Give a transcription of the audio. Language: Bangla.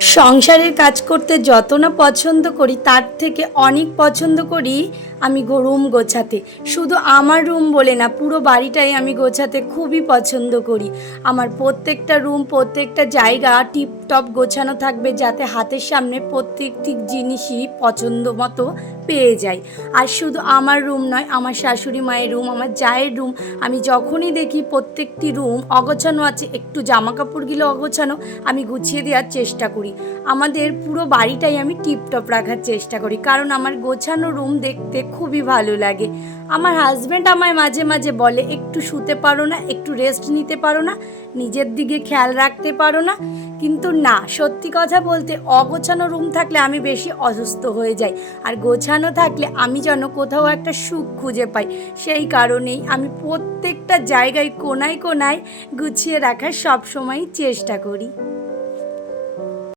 সংসারের কাজ করতে যত না পছন্দ করি তার থেকে অনেক পছন্দ করি আমি রুম গোছাতে। শুধু আমার রুম বলে না, পুরো বাড়িটাই আমি গোছাতে খুবই পছন্দ করি। আমার প্রত্যেকটা রুম, প্রত্যেকটা জায়গা টিপটপ গোছানো থাকবে, যাতে হাতের সামনে প্রত্যেকটি জিনিসই পছন্দ মতো পেয়ে যাই। আর শুধু আমার রুম নয়, আমার শাশুড়ি মায়ের রুম, আমার জায়ের রুম, আমি যখনই দেখি প্রত্যেকটি রুম অগোছানো আছে, একটু জামা কাপড়গুলো অগোছানো, আমি গুছিয়ে দেওয়ার চেষ্টা করি। আমাদের পুরো বাড়িটাই আমি টিপটপ রাখার চেষ্টা করি, কারণ আমার গোছানো রুম দেখতে খুবই ভালো লাগে। আমার হাজব্যান্ড আমায় মাঝে মাঝে বলে, একটু শুতে পারো না, একটু রেস্ট নিতে পারো না, নিজের দিকে খেয়াল রাখতে পারো না? কিন্তু না, সত্যি কথা বলতে অগোছানো রুম থাকলে আমি বেশি অসুস্থ হয়ে যাই, আর গোছানো থাকলে আমি যেন কোথাও একটা সুখ খুঁজে পাই। সেই কারণেই আমি প্রত্যেকটা জায়গায় কোনায় কোনায় গুছিয়ে রাখার সবসময় চেষ্টা করি।